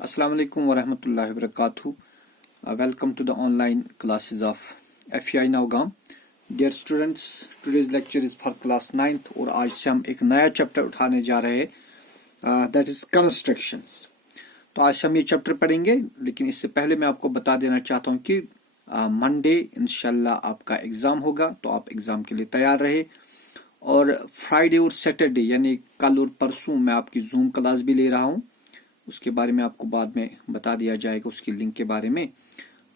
Assalamu alaikum wa rahmatullahi wa barakatuh. Welcome to the online classes of FEI Navgam. Dear students, today's lecture is for class 9th और आज से हम एक नया chapter उठाने जा रहे हैं that is constructions. तो आज से हम ये चैप्टर पढ़ेंगे, लेकिन इससे पहले मैं आपको बता देना चाहता हूँ कि मंडे इंशाल्लाह आपका एग्ज़ाम होगा, तो आप एग्ज़ाम के लिए तैयार रहे। और फ्राइडे और सैटरडे यानी कल और परसों मैं आपकी जूम क्लास भी ले रहा हूँ, उसके बारे में आपको बाद में बता दिया जाएगा, उसकी लिंक के बारे में।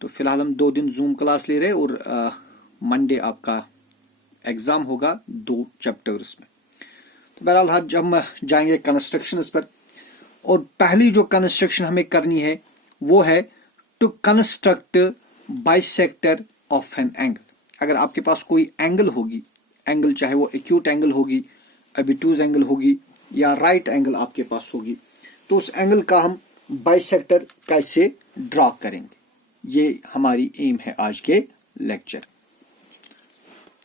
तो फिलहाल हम 2 दिन जूम क्लास ले रहे हैं और मंडे आपका एग्ज़ाम होगा 2 चैप्टर्स में। तो बहरहाल आज हम जाएंगे कंस्ट्रक्शंस पर, और पहली जो कंस्ट्रक्शन हमें करनी है वो है to construct bisector of an angle. अगर आपके पास कोई एंगल होगी, एंगल चाहे वो एक्यूट एंगल होगी, एबिट्यूज एंगल होगी या राइट एंगल आपके पास होगी, तो उस एंगल का हम बाइसेक्टर कैसे ड्रॉ करेंगे, ये हमारी एम है आज के लेक्चर।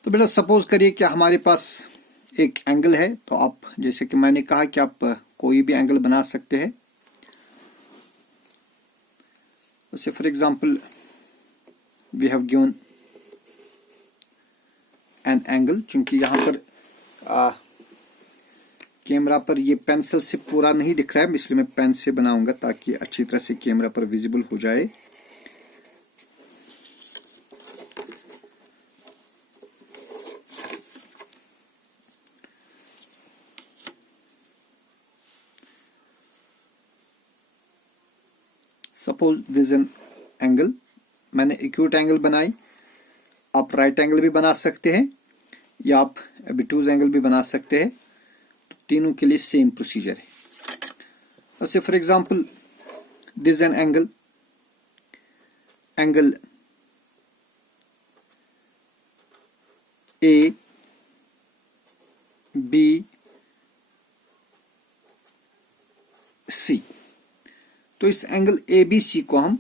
तो बेटा सपोज करिए कि हमारे पास एक एंगल है, तो आप जैसे कि मैंने कहा कि आप कोई भी एंगल बना सकते हैं। जैसे for example we have given an angle, चूंकि यहां पर कैमरा पर ये पेंसिल से पूरा नहीं दिख रहा है, इसलिए मैं पेन से बनाऊंगा ताकि अच्छी तरह से कैमरा पर विजिबल हो जाए। सपोज दिस एन एंगल, मैंने एक्यूट एंगल बनाई, आप राइट एंगल भी बना सकते हैं या आप एबिट्यूज एंगल भी बना सकते हैं, तो तीनों के लिए सेम प्रोसीजर है। जैसे for example this an angle, angle A B C, तो इस एंगल ए बी सी को हम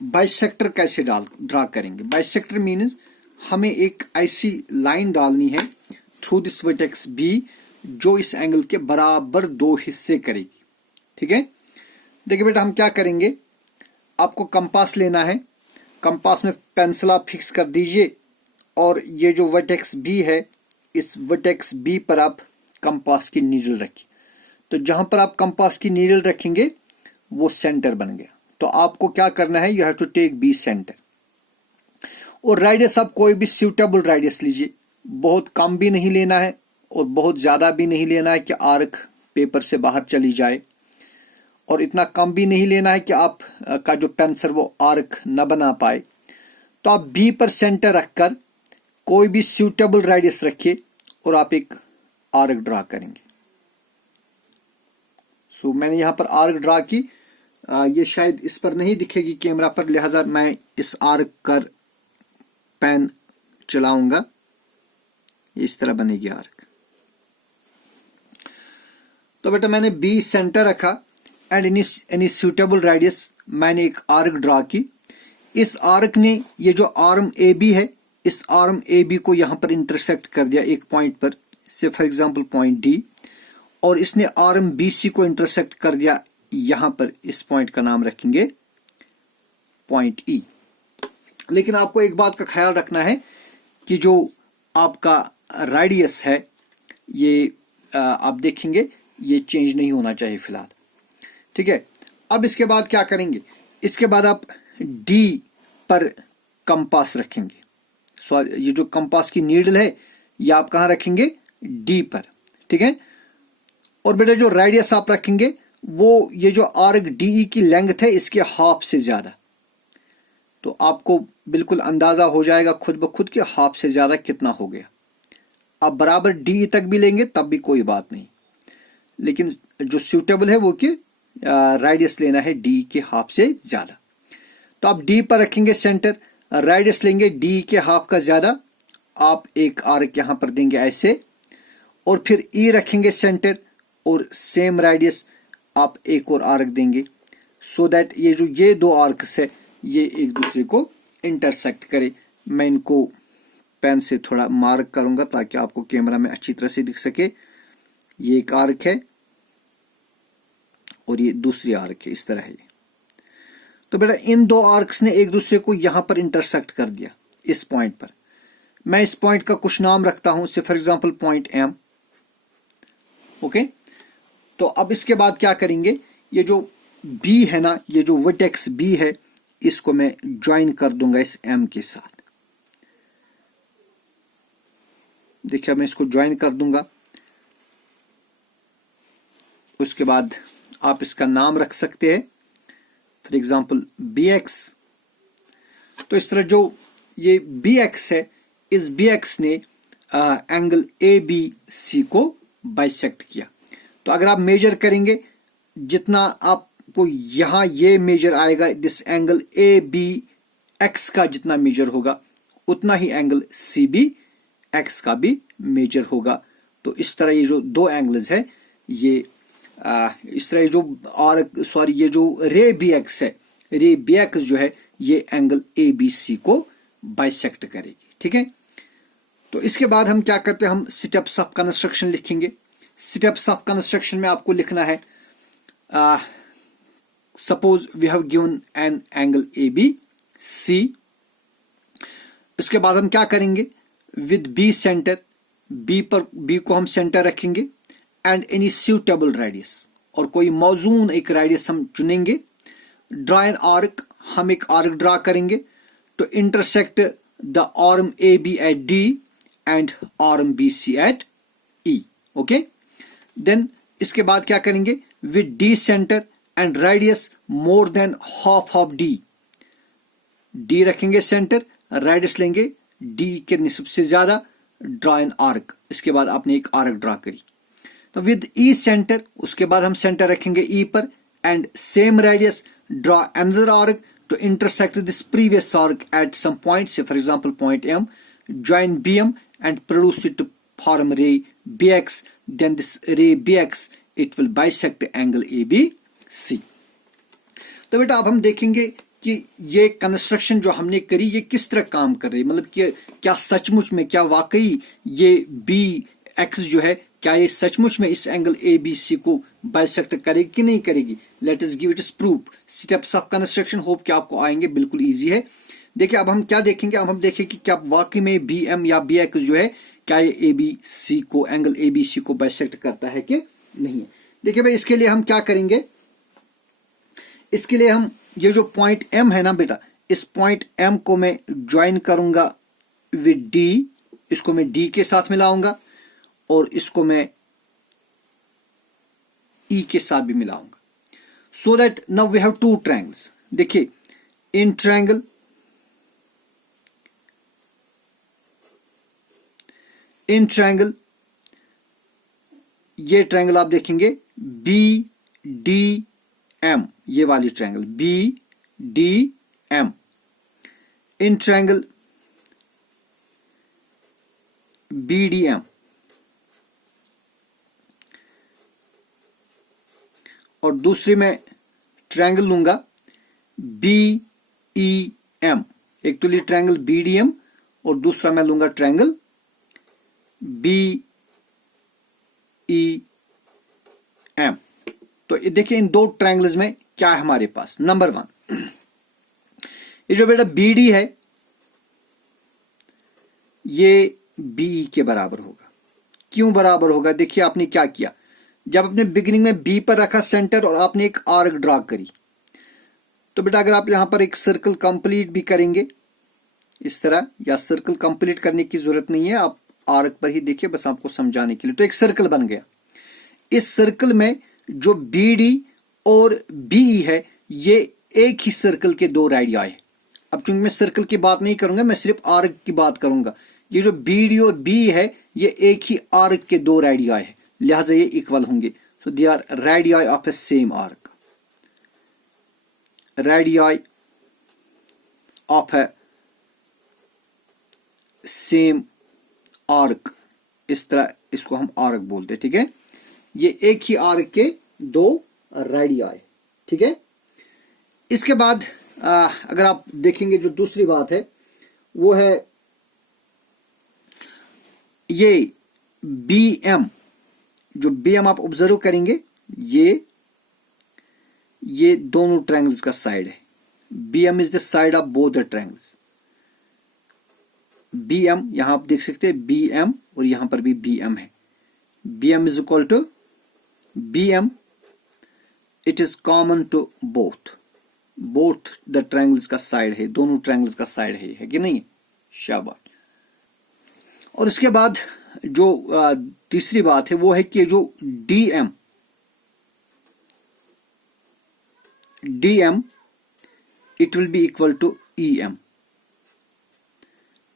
बाइसेक्टर कैसे ड्रा करेंगे। बाइसेक्टर मीन्स हमें एक ऐसी लाइन डालनी है थ्रू दिस वर्टेक्स बी जो इस एंगल के बराबर 2 हिस्से करेगी। ठीक है, देखिए बेटा हम क्या करेंगे, आपको कंपास लेना है, कंपास में पेंसिल आप फिक्स कर दीजिए और ये जो वर्टेक्स बी है, इस वर्टेक्स बी पर आप कंपास की नीडल रखिए। तो जहां पर आप कंपास की नीडल रखेंगे वो सेंटर बन गया। तो आपको क्या करना है, you have to take B centre. और राइडियस आप कोई भी सूटेबल राइडियस लीजिए, बहुत कम भी नहीं लेना है और बहुत ज्यादा भी नहीं लेना है कि आर्क पेपर से बाहर चली जाए, और इतना कम भी नहीं लेना है कि आप का जो पेंसिल वो आर्क न बना पाए। तो आप बी पर सेंटर रखकर कोई भी सूटेबल राइडियस रखिए और आप एक आर्क ड्रा करेंगे। सो मैंने यहां पर आर्क ड्रा की, ये शायद इस पर नहीं दिखेगी कैमरा पर, लिहाजा मैं इस आर्क कर पेन चलाऊंगा, इस तरह बनेगी आर्क। तो बेटा मैंने बी सेंटर रखा एंड एनी सूटेबल रेडियस मैंने एक आर्क ड्रा की। इस आर्क ने ये जो आर्म ए बी है, इस आर्म ए बी को यहां पर इंटरसेक्ट कर दिया एक पॉइंट पर, से फॉर एग्जांपल पॉइंट डी, और इसने आर्म बी सी को इंटरसेक्ट कर दिया यहां पर, इस पॉइंट का नाम रखेंगे पॉइंट ई। लेकिन आपको एक बात का ख्याल रखना है कि जो आपका रेडियस है ये आप देखेंगे ये चेंज नहीं होना चाहिए फिलहाल। ठीक है, अब इसके बाद क्या करेंगे, इसके बाद आप डी पर कंपास रखेंगे। सॉरी, ये जो कंपास की नीडल है ये आप कहां रखेंगे, डी पर। ठीक है, और बेटा जो रेडियस आप रखेंगे वो ये जो आर्क डीई की लेंथ है इसके हाफ से ज्यादा। तो आपको बिल्कुल अंदाजा हो जाएगा खुद ब खुद कि हाफ से ज्यादा कितना हो गया। आप बराबर डी तक भी लेंगे तब भी कोई बात नहीं, लेकिन जो सूटेबल है वो कि रेडियस लेना है डी के हाफ से ज्यादा। तो आप डी पर रखेंगे सेंटर, रेडियस लेंगे डी के हाफ का ज्यादा, आप एक आर्क यहां पर देंगे ऐसे, और फिर ई रखेंगे सेंटर और सेम रेडियस आप एक और आर्क देंगे, सो दैट ये जो ये 2 आर्क्स है ये एक दूसरे को इंटरसेक्ट करे। मैं इनको पेन से थोड़ा मार्क करूंगा ताकि आपको कैमरा में अच्छी तरह से दिख सके। ये एक आर्क है और ये दूसरी आर्क है, इस तरह है। तो बेटा इन दो आर्क्स ने एक दूसरे को यहां पर इंटरसेक्ट कर दिया इस पॉइंट पर। मैं इस पॉइंट का कुछ नाम रखता हूं, say for example point M. Okay, तो अब इसके बाद क्या करेंगे, ये जो बी है ना, ये जो वर्टेक्स बी है, इसको मैं ज्वाइन कर दूंगा इस एम के साथ। देखिए मैं इसको ज्वाइन कर दूंगा। उसके बाद आप इसका नाम रख सकते हैं, फॉर एग्जांपल बी एक्स। तो इस तरह जो ये बी एक्स है, इस बी एक्स ने एंगल ए बी सी को बाइसेक्ट किया। तो अगर आप मेजर करेंगे, जितना आपको यहां ये मेजर आएगा, this angle A B X का जितना मेजर होगा, उतना ही एंगल सी बी एक्स का भी मेजर होगा। तो इस तरह ये जो दो एंगल्स है, ये इस तरह ये जो रे बी एक्स है, रे बी एक्स जो है, ये एंगल ए बी सी को बाइसेक्ट करेगी। ठीक है, तो इसके बाद हम क्या करते हैं, हम स्टेप्स ऑफ कंस्ट्रक्शन लिखेंगे। स्टेप्स ऑफ कंस्ट्रक्शन में आपको लिखना है, suppose we have given an angle A B C. इसके बाद हम क्या करेंगे, विद बी सेंटर, बी को हम सेंटर रखेंगे, एंड एनी सूटेबल रेडियस, और कोई मौजून एक रेडियस हम चुनेंगे। ड्रा एन आर्क, हम एक आर्क ड्रा करेंगे to intersect the arm A B at D and arm B C at E. Okay, then इसके बाद क्या करेंगे, with D centre and radius more than half of D, D रखेंगे centre, radius लेंगे D के निस्बत से ज्यादा, ड्रा एन आर्क। इसके बाद आपने एक आर्क ड्रा करी। तो विद ई सेंटर, उसके बाद हम सेंटर रखेंगे ई पर, and same radius, draw another arc to intersect this previous arc at some point, say for example point M, join B M and produce it to form ray B X. Then this ray B X it will bisect angle A B C. तो बेटा अब हम देखेंगे कि ये construction जो हमने करी, ये किस तरह काम कर रही है, मतलब कि क्या सचमुच में, क्या वाकई ये बी एक्स जो है, क्या ये सचमुच में इस एंगल ए बी सी को बाइसेक्ट करेगी कि नहीं करेगी। Let us give it is proof. Steps of construction hope कि आपको आएंगे, बिल्कुल इजी है। देखिए अब हम क्या देखेंगे, अब हम देखेंगे कि क्या वाकई में बी एम या बी एक्स जो है, क्या ये ए बी सी को, एंगल ए बी सी को बाइसेक्ट करता है कि नहीं है। देखिए भाई, इसके लिए हम क्या करेंगे, इसके लिए हम ये जो पॉइंट एम है ना बेटा, इस पॉइंट एम को मैं ज्वाइन करूंगा विद डी, इसको मैं डी के साथ मिलाऊंगा, और इसको मैं ई के साथ भी मिलाऊंगा, so that now we have two triangles. देखिए इन ट्रायंगल, इन ट्रायंगल, ये ट्रायंगल आप देखेंगे बी डी एम, ये वाली triangle B D M. In triangle B D M, और दूसरी में ट्रायंगल लूंगा बी ई एम। एक तो लिए ट्रायंगल बी डी एम, और दूसरा मैं लूंगा ट्रायंगल बी ई एम। तो देखिए इन दो ट्रायंगल्स में क्या है हमारे पास। नंबर वन, ये जो बेटा बी डी है, ये बी के बराबर होगा। क्यों बराबर होगा, देखिए आपने क्या किया, जब आपने बिगिनिंग में बी पर रखा सेंटर और आपने एक आर्क ड्रा करी, तो बेटा अगर आप यहां पर एक सर्कल कंप्लीट भी करेंगे इस तरह, या सर्कल कंप्लीट करने की जरूरत नहीं है, आप आर्क पर ही देखिए, बस आपको समझाने के लिए। तो एक सर्कल बन गया। इस सर्कल में जो बी डी और बी है, ये एक ही सर्कल के दो रेडियाई है। अब चूंकि मैं सर्कल की बात नहीं करूंगा, मैं सिर्फ आर्क की बात करूंगा। ये जो बी डी और बी है, ये एक ही आर्क के दो रेडियाई है, लिहाजा ये इक्वल होंगे। So they are radii of a same arc, radii of a same arc, इस तरह इसको हम आर्क बोलते हैं। ठीक है, ये एक ही आर्क के दो रेडियाई। ठीक है, इसके बाद अगर आप देखेंगे जो दूसरी बात है वो है ये बी एम। जो बी एम आप ऑब्जर्व करेंगे, ये ये दोनों ट्रायंगल्स का साइड है। BM is the side of both the triangles. BM यहां आप देख सकते हैं BM और यहां पर भी BM है। BM is equal to BM, it is common to both the triangles का साइड है, दोनों ट्रायंगल्स का साइड है कि नहीं? शाबाश। और इसके बाद जो तीसरी बात है वो है कि जो DM it will be equal to EM।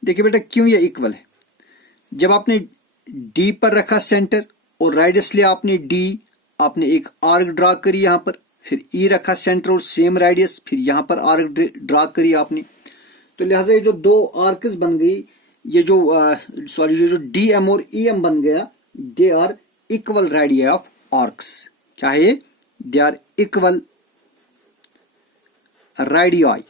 देखिए बेटा क्यों ये इक्वल है, जब आपने D पर रखा सेंटर और रेडियस लिया आपने D, आपने एक आर्क ड्रा करी यहां पर, फिर E रखा सेंटर और सेम रेडियस, फिर यहां पर आर्क ड्रा करी आपने, तो लिहाजा ये जो दो आर्क्स बन गई, ये जो जो DM और EM बन गया, they are equal radii of arcs. क्या है ये? They are equal radii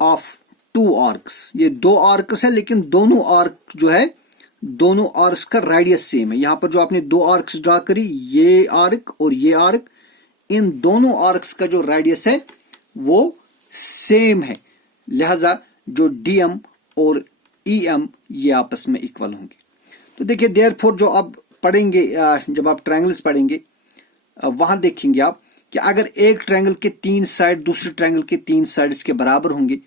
of two arcs. ये दो आर्क्स है लेकिन दोनों आर्क जो है, दोनों आर्क्स का रेडियस सेम है। यहां पर जो आपने दो आर्क्स ड्रा करी, ये आर्क और ये आर्क, इन दोनों आर्क्स का जो रेडियस है वो सेम है, लिहाजा जो DM और EM ये आपस में इक्वल होंगे। तो देखिए देयरफॉर जो आप पढ़ेंगे, जब आप ट्रायंगल्स पढ़ेंगे वहां देखेंगे आप कि अगर एक ट्रायंगल के तीन साइड दूसरे ट्रायंगल के तीन साइड्स के बराबर होंगे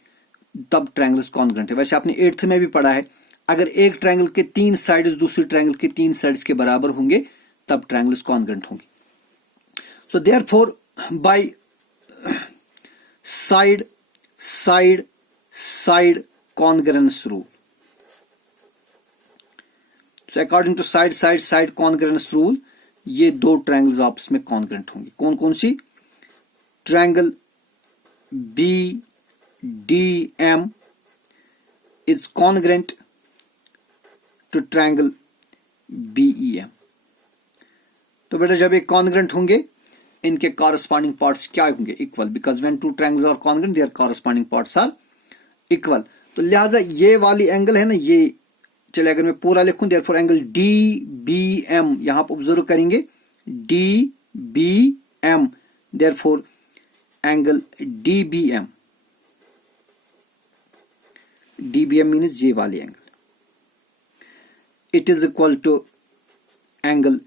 तब ट्रायंगल्स कॉन्ग्रुएंट है। वैसे आपने 8th में भी पढ़ा है, अगर एक ट्रायंगल के तीन साइड्स दूसरे ट्रायंगल के तीन साइड्स के बराबर होंगे तब ट्रायंगल्स कॉन्ग्रुएंट होंगे। So therefore by side congruence rule, so according to side congruence rule, ये दो ट्रायंगल्स आपस में कॉन्ग्रुएंट होंगे। कौन कौन सी? Triangle BDM is congruent to triangle BEM। तो बेटा जब ये कॉन्ग्रुएंट होंगे इनके कॉरस्पॉन्डिंग पार्ट्स क्या होंगे? Equal, because when two triangles are congruent their corresponding parts are equal. तो लिहाजा ये वाली एंगल है ना, ये चलिए अगर मैं पूरा लिखूं, देयरफॉर एंगल DBM, यहां पर ऑब्जर्व करेंगे DBM, therefore angle DBM means ये वाली angle, it is equal to angle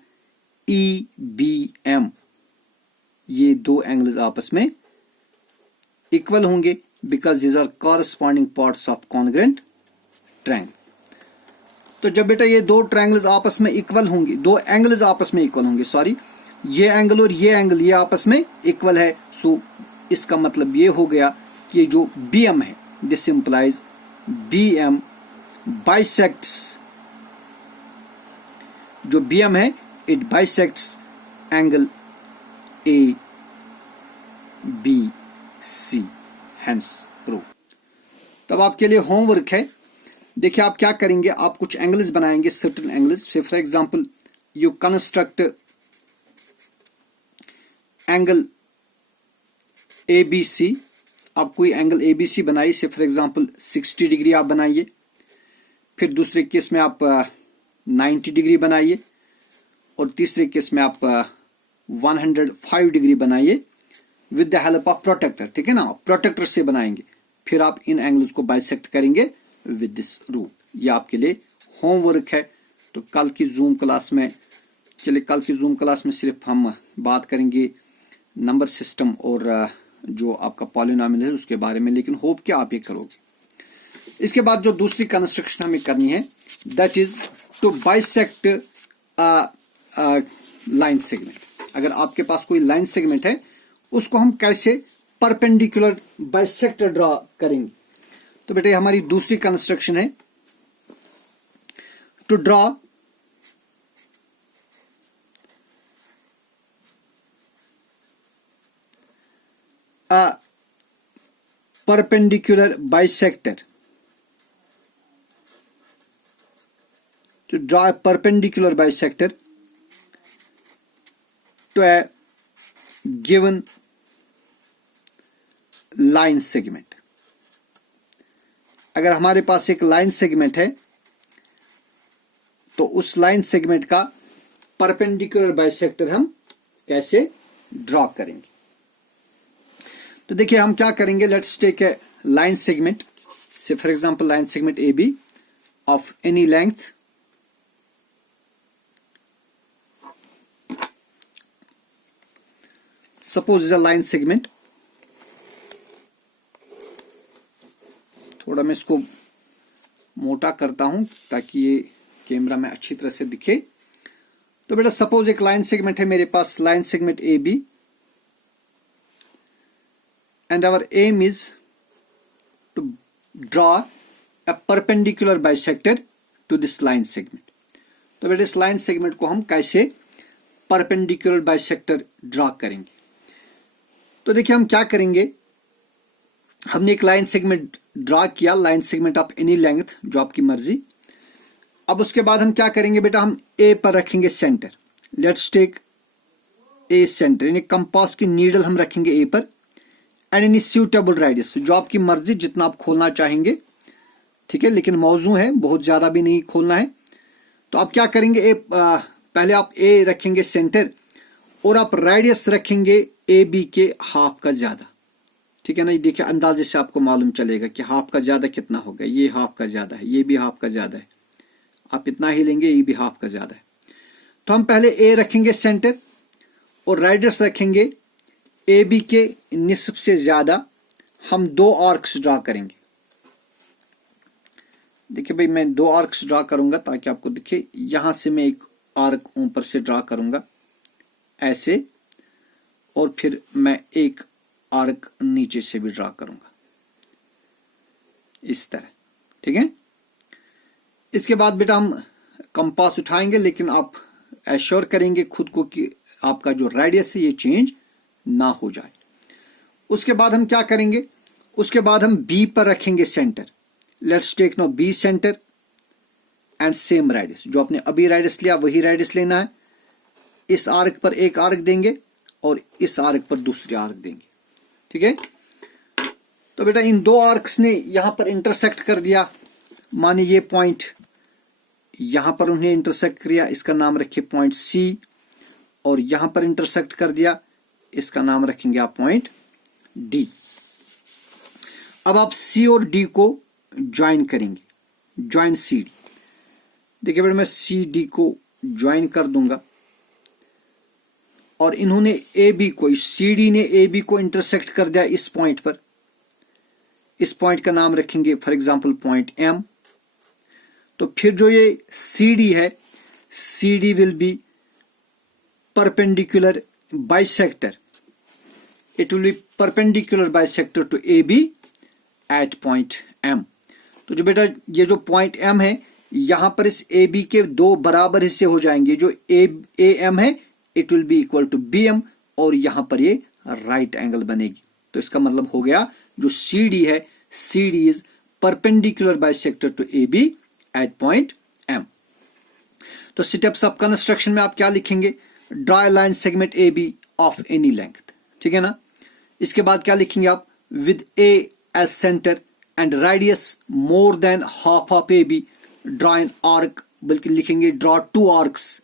EBM। ये दो एंगल्स आपस में इक्वल होंगे because these are corresponding parts of congruent triangle. तो जब बेटा ये दो ट्रायंगल्स आपस में इक्वल होंगे, दो एंगल्स आपस में इक्वल होंगे, सॉरी, ये एंगल और ये एंगल ये आपस में इक्वल है, सो इसका मतलब ये हो गया कि जो BM है, दिस इंप्लाइज BM बाइसेक्ट्स, जो BM है it bisects angle ABC, hence prove. तब आपके लिए होमवर्क है, देखिए आप क्या करेंगे, आप कुछ एंगल्स बनाएंगे, सर्टेन एंगल्स। से for example you construct angle ABC, आप कोई एंगल ABC बनाइए, से फॉर एग्जांपल 60 डिग्री आप बनाइए, फिर दूसरे केस में आप 90 डिग्री बनाइए, और तीसरे केस में आप 105 डिग्री बनाइए with the help of protractor, ठीक है ना, प्रोटेक्टर से बनाएंगे, फिर आप इन एंगल्स को बाइसेक्ट करेंगे विद दिस रूल। ये आपके लिए होमवर्क है। तो कल की जूम क्लास में, चलिए कल की जूम क्लास में सिर्फ हम बात करेंगे नंबर सिस्टम और जो आपका पॉलिनोमियल है उसके बारे में, लेकिन होप कि आप ये करोगे। इसके बाद जो दूसरी कंस्ट्रक्शन हमें करनी है that is to bisect line segment. अगर आपके पास कोई लाइन सेगमेंट है उसको हम कैसे परपेंडिकुलर बाइसेक्टर ड्रॉ करेंगे। तो बेटे हमारी दूसरी कंस्ट्रक्शन है to draw a perpendicular bisector, to draw a perpendicular bisector to a given line segment। अगर हमारे पास एक लाइन सेगमेंट है तो उस लाइन सेगमेंट का परपेंडिकुलर बाइसेक्टर हम कैसे ड्रॉ करेंगे। तो देखिए हम क्या करेंगे, let's take a line segment, say for example line segment A B of any length suppose is a line segment. थोड़ा मैं इसको मोटा करता हूं ताकि ये कैमरा में अच्छी तरह से दिखे। तो बेटा सपोज एक लाइन सेगमेंट है मेरे पास, line segment A B, and our aim is to draw a perpendicular bisector to this line segment. तो बेटा इस लाइन सेगमेंट को हम कैसे परपेंडिकुलर बाइसेक्टर ड्रॉ करेंगे। तो देखिए हम क्या करेंगे, हमने एक लाइन सेगमेंट ड्रॉ किया, line segment of any length, जो आपकी मर्जी। अब उसके बाद हम क्या करेंगे बेटा, हम ए पर रखेंगे centre. Let's take A centre, यानी कंपास की नीडल हम रखेंगे ए पर, एंड एनी सूटेबल रेडियस, जो आपकी मर्जी जितना आप खोलना चाहेंगे, ठीक है, लेकिन मौजू है बहुत ज्यादा भी नहीं खोलना है। तो आप क्या करेंगे, पहले आप ए रखेंगे सेंटर और आप रेडियस रखेंगे ए बी के हाफ का ज्यादा, ठीक है ना। ये देखिए अंदाजे से आपको मालूम चलेगा कि हाफ का ज्यादा कितना होगा, ये हाफ का ज्यादा है, ये भी हाफ का ज्यादा है, आप इतना ही लेंगे, ये भी हाफ का ज्यादा है। तो हम पहले ए रखेंगे सेंटर और रेडियस रखेंगे ए बी के निस्फ से ज्यादा। हम दो आर्क्स ड्रॉ करेंगे। देखिए भाई मैं दो आर्क्स ड्रॉ करूंगा ताकि आपको दिखे। यहां से मैं एक आर्क ऊपर से ड्रॉ करूंगा ऐसे, और फिर मैं एक आर्क नीचे से भी ड्रॉ करूंगा इस तरह, ठीक है। इसके बाद बेटा हम कंपास उठाएंगे, लेकिन आप एश्योर करेंगे खुद को कि आपका जो रेडियस है ये चेंज ना हो जाए। उसके बाद हम क्या करेंगे, उसके बाद हम बी पर रखेंगे centre. Let's take now B centre and same radius, जो आपने अभी रेडियस लिया वही रेडियस लेना है। इस आर्क पर एक आर्क देंगे और इस आर्क पर दूसरी आर्क देंगे, ठीक है। तो बेटा इन दो आर्क्स ने यहां पर इंटरसेक्ट कर दिया, माने ये पॉइंट यहां पर उन्हें इंटरसेक्ट किया, इसका नाम रखिए पॉइंट सी, और यहां पर इंटरसेक्ट कर दिया, इसका नाम रखेंगे आप पॉइंट डी। अब आप सी और डी को ज्वाइन करेंगे, ज्वाइन सी डी। देखिए बेटा मैं सी डी को ज्वाइन कर दूंगा, और इन्होंने ए बी को, सी डी ने ए बी को इंटरसेक्ट कर दिया इस पॉइंट पर। इस पॉइंट का नाम रखेंगे फॉर एग्जांपल पॉइंट एम। तो फिर जो ये सी डी है, C D will be perpendicular bisector, it will be perpendicular bisector to A B at point M. तो जो बेटा ये जो पॉइंट एम है, यहां पर इस ए बी के दो बराबर हिस्से हो जाएंगे। जो ए एम है it will be equal to B M, और यहां पर ये राइट एंगल बनेगी। तो इसका मतलब हो गया जो सी डी है, C D is perpendicular bisector to A B at point M. तो स्टेप्स ऑफ कंस्ट्रक्शन में आप क्या लिखेंगे, draw a line segment A B of any length, ठीक है ना। इसके बाद क्या लिखेंगे आप, with A as centre and radius more than half of A B draw an arc, बल्कि लिखेंगे draw two arcs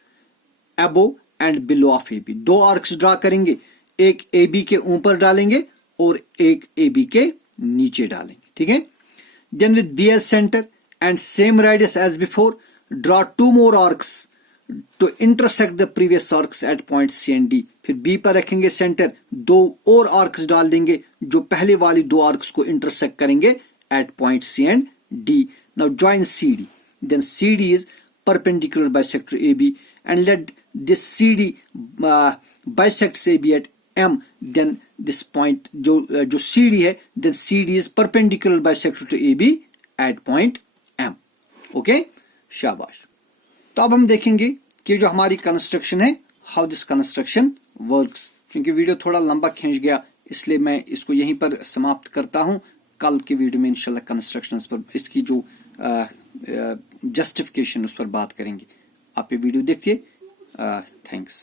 above and below of A B. दो आर्क्स ड्रॉ करेंगे, एक ए बी के ऊपर डालेंगे और एक ए बी के नीचे डालेंगे, ठीक है। Then with B as centre and same radius as before draw two more arcs to intersect the previous arcs at point C and D. फिर बी पर रखेंगे सेंटर, दो और आर्क्स डाल देंगे जो पहले वाली दो आर्क्स को इंटरसेक्ट करेंगे at point C and D. Now join C D, then C D is perpendicular bisector A B, and let this CD bisects AB at M, then this point जो CD है, then CD is perpendicular bisector to AB at point M. Okay, शाबाश। तो अब हम देखेंगे कि जो हमारी कंस्ट्रक्शन है, हाउ दिस कंस्ट्रक्शन वर्क्स। क्योंकि वीडियो थोड़ा लंबा खींच गया, इसलिए मैं इसको यहीं पर समाप्त करता हूं। कल के वीडियो में इंशाल्लाह कंस्ट्रक्शन पर, इसकी जो जस्टिफिकेशन उस पर बात करेंगे। आप ये वीडियो देखिए। Thanks.